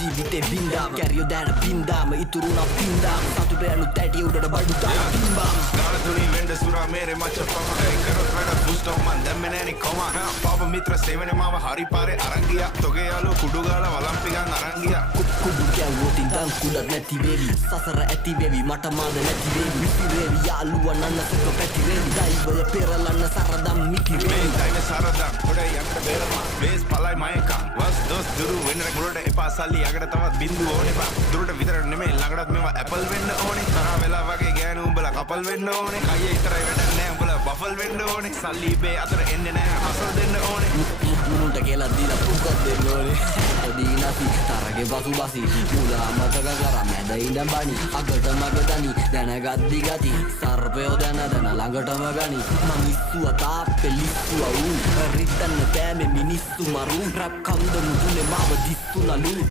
ජීවිතේ බින්දාම කැරියෝ දැන බින්දාම ඉතුරුනා බින්දාම සතුට යනු තැටි උඩට බඩු තාම බින්දාම ගාලතුනි වෙන්න සුරා මේරේ මච්ච පම ඒ කරොත් වැඩ පුස්තෝ මන් දැම්මේ නෑනේ කොම පාප මිත්‍ර සේවනේ මාව හරි පාරේ අරන් ගියා තොගේ යාළුවෝ කුඩු ගාලා වලම්පිගන් අරන් ගියා කුඩු කැවුවොත් ඉඳන් කුඩක් නැති වේවි සසර ඇති වේවි මට මාද නැති වේවි විසිරේවි යාළුවා නන්නසක පැති වේවි දෛවය පෙරලන්න සරදම් මිටි වේවි දෛව සරදම් පොඩේ යකට බේරම බේස් පලයි මයක වස් දොස් දුරු වෙන්න මුලට එපා සල්ලි යකට තවත් බින්දු ඕනේ බා දුරට විතර නෙමෙයි ළඟටත් මේවා ඇපල් වෙන්න ඕනේ තරහ වෙලා වගේ ගෑනු උඹලා කපල් වෙන්න ඕනේ කයේ ඉතරයි වැඩක් නෑ උඹලා බෆල් වෙන්න ඕනේ සල්ලි බේ අතර එන්නේ නෑ හසල් දෙන්න ඕනේ මුන්ට කියලා දීලා පුකක් දෙන්න ඕනේ දීනාසි තරගේ බසු බසි මුලා මතක කරා මැද ඉඳන් බණි අගට මග දනි දැනගද්දි ගති සර්පයෝ දැන ළඟටම ගනි මං ඉස්සුවා තාප්පේ ලිස්සුවා ඌ රිද්දන්න කෑමේ මිනිස්සු මරු රැප් කන්ද මුදුනේ මාව දිස්සුනලු